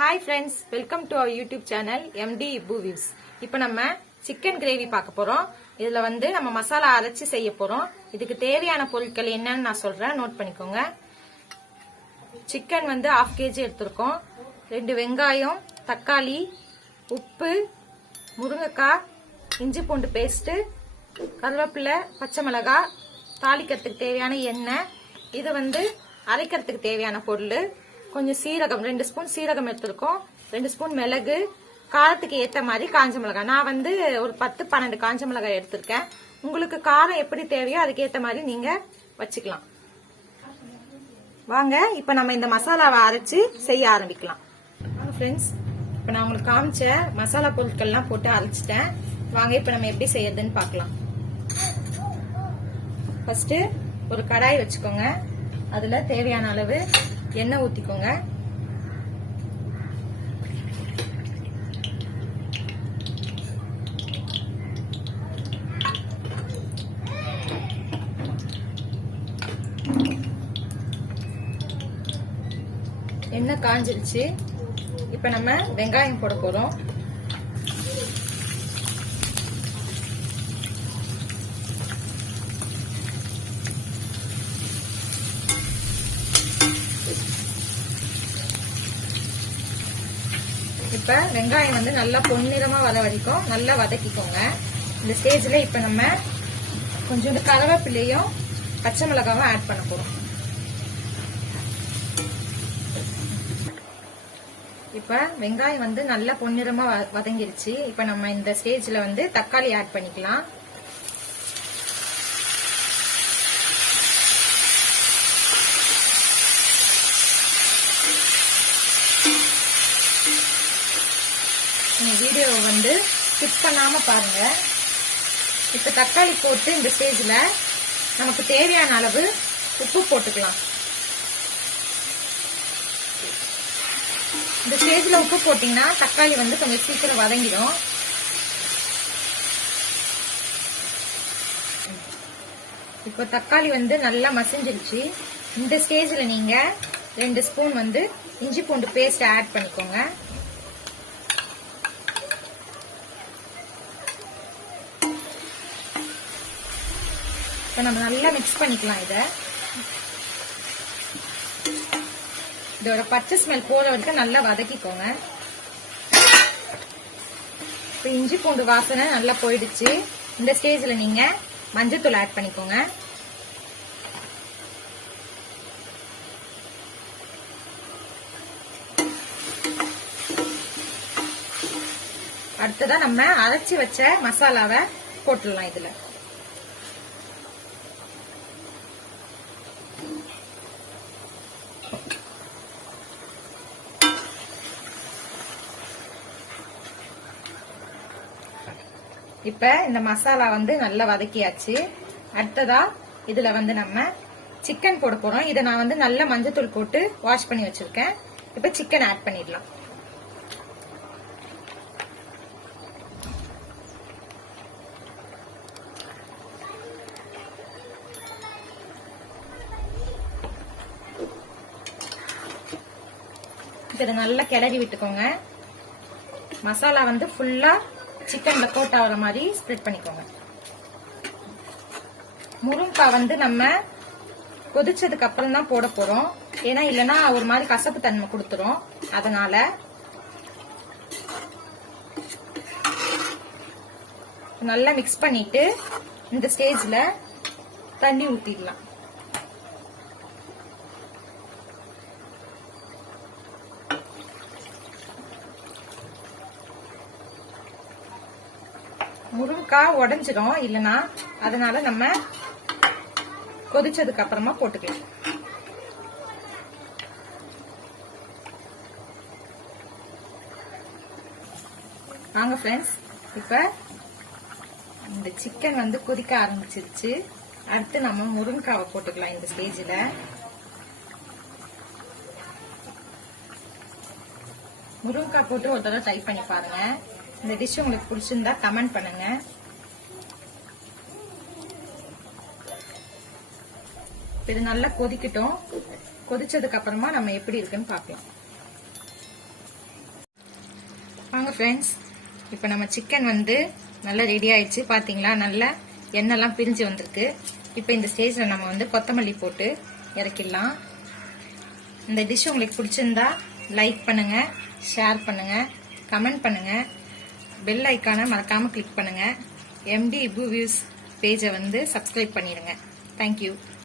Hi friends, welcome to our YouTube channel MD ibbu views. இப்போ நம்ம chicken gravy பார்க்க போறோம். இதுல வந்து நம்ம மசாலா அரைச்சு செய்ய போறோம். இதுக்கு தேவையான பொருட்கள் என்னன்னு நான் சொல்றேன், நோட் பண்ணிக்கோங்க. chicken வந்து 1/2 kg எடுத்துர்க்கோம். 2 வெங்காயம், தக்காளி, உப்பு, முருங்கைக்காய், இஞ்சி பூண்டு பேஸ்ட், கருவேப்பிலை, பச்சை மிளகாய், தாளிக்கிறதுக்கு தேவையான எண்ணெய், இது வந்து அரைக்கிறதுக்கு தேவையான பொருள், கொஞ்சம் சீரகம் 2 ஸ்பூன் சீரகம் எடுத்துருக்கோம், 2 ஸ்பூன் மிளகு, காரத்துக்கு ஏத்த மாதிரி காஞ்ச மிளகாய். நான் வந்து ஒரு 10-12 காஞ்ச மிளகாய் எடுத்திருக்கேன். உங்களுக்கு காரம் எப்படி தேவையோ அதுக்கு ஏத்த மாதிரி நீங்க வச்சுக்கலாம். வாங்க இப்ப நம்ம இந்த மசாலாவை அரைச்சு செய்ய ஆரம்பிக்கலாம். ஃப்ரெண்ட்ஸ், இப்ப நான் உங்களுக்கு காமிச்ச மசாலா பொருட்கள்லாம் போட்டு அரைச்சிட்டேன். வாங்க இப்ப நம்ம எப்படி செய்யறதுன்னு பார்க்கலாம். ஃபர்ஸ்ட் ஒரு கடாய் வச்சுக்கோங்க. அதுல தேவையான அளவு எண்ணெய் ஊத்திக்கோங்க. எண்ணெய் காஞ்சிருச்சு. இப்ப நம்ம வெங்காயம் போட போறோம். இப்ப வெங்காயம் வந்து நல்லா பொன்னிறமா வர வரைக்கும் நல்லா வதக்கிக்கோங்க. இந்த ஸ்டேஜ்ல இப்ப நம்ம கொஞ்சோண்டு கருவேப்பிலையும் பச்சை மிளகாவும் ஆட் பண்ண போறோம். இப்ப வெங்காயம் வந்து நல்லா பொன்னிறமா வதங்கிருச்சு. இப்ப நம்ம இந்த ஸ்டேஜ்ல வந்து தக்காளி ஆட் பண்ணிக்கலாம். வீடியோ வந்து ஸ்கிப் பண்ணாம பாருங்க. இப்ப தக்காளி போட்டு இந்த ஸ்டேஜ்ல நமக்கு தேவையான அளவு உப்பு போட்டுக்கலாம். இந்த ஸ்டேஜ்ல உப்பு போட்டீங்கன்னா தக்காளி வந்து கொஞ்சம் சீக்கிரம் வதங்கிடும். இப்போ தக்காளி வந்து நல்லா மசிஞ்சிருச்சு. இந்த ஸ்டேஜ்ல நீங்க 2 ஸ்பூன் வந்து இஞ்சி பூண்டு பேஸ்ட் ஆட் பண்ணிக்கோங்க. நம்ம நல்லா மிக்ஸ் பண்ணிக்கலாம். இதோட பச்சை ஸ்மெல் போற வரைக்கும் நல்லா வதக்கிக்கோங்க. இப்ப இஞ்சி பூண்டு வாசனை நல்லா போயிடுச்சு. இந்த ஸ்டேஜ்ல நீங்க மஞ்சத்தூள் ஆட் பண்ணிக்கோங்க. அடுத்ததா நம்ம அரைச்சி வச்ச மசாலாவை போட்டுடலாம். இதுல இப்ப இந்த மசாலா வந்து நல்லா வதக்கியாச்சு. அடுத்ததா இதுல வந்து நம்ம சிக்கன் போட போறோம். இதை நான் வந்து நல்ல மஞ்சத்தூள் போட்டு வாஷ் பண்ணி வச்சிருக்கேன். இப்ப சிக்கன் ஆட் பண்ணிடலாம். இதை நல்லா கிளறி விட்டுக்கோங்க. மசாலா வந்து ஃபுல்லா சிக்கன்ல கோட் ஆகிற மாதிரி ஸ்ப்ரெட் பண்ணிக்கோங்க. முருங்கைக்காய் வந்து நம்ம கொதிச்சதுக்கு அப்புறம் தான் போட போறோம். ஏன்னா இல்லைன்னா ஒரு மாதிரி கசப்பு தன்மை கொடுத்துரும். அதனால நல்லா மிக்ஸ் பண்ணிட்டு இந்த ஸ்டேஜ்ல தண்ணி ஊத்திடலாம். முருங்கைக்காய் உடைஞ்சிடும் இல்லைன்னா, அதனால நம்ம கொதிச்சதுக்கு அப்புறமா போட்டுக்கலாம். வாங்க ஃப்ரெண்ட்ஸ், இப்ப இந்த சிக்கன் வந்து கொதிக்க ஆரம்பிச்சிருச்சு. அடுத்து நம்ம முருங்கைக்காவை போட்டுக்கலாம். இந்த ஸ்டேஜ்ல முருங்கைக்காய் போட்டு ஒரு தடவை ட்ரை பண்ணி பாருங்க. இந்த டிஷ் உங்களுக்கு பிடிச்சிருந்தா கமெண்ட் பண்ணுங்க. இது நல்லா கொதிக்கட்டும். கொதிச்சதுக்கு அப்புறமா நம்ம எப்படி இருக்குன்னு பார்க்கலாம். வாங்க ஃப்ரெண்ட்ஸ், இப்போ நம்ம சிக்கன் வந்து நல்லா ரெடி ஆயிடுச்சு. பாத்தீங்களா, நல்லா எண்ணெய்லாம் பிரிஞ்சு வந்திருக்கு. இப்போ இந்த ஸ்டேஜ்ல நம்ம வந்து கொத்தமல்லி போட்டு இறக்கிடலாம். இந்த டிஷ் உங்களுக்கு பிடிச்சிருந்தா லைக் பண்ணுங்க, ஷேர் பண்ணுங்க, கமெண்ட் பண்ணுங்க, பெல் ஐக்கானை மறக்காம கிளிக் பண்ணுங்க. MD ibbu வியூஸ் பேஜை வந்து சப்ஸ்கிரைப் பண்ணிடுங்க. தேங்க்யூ.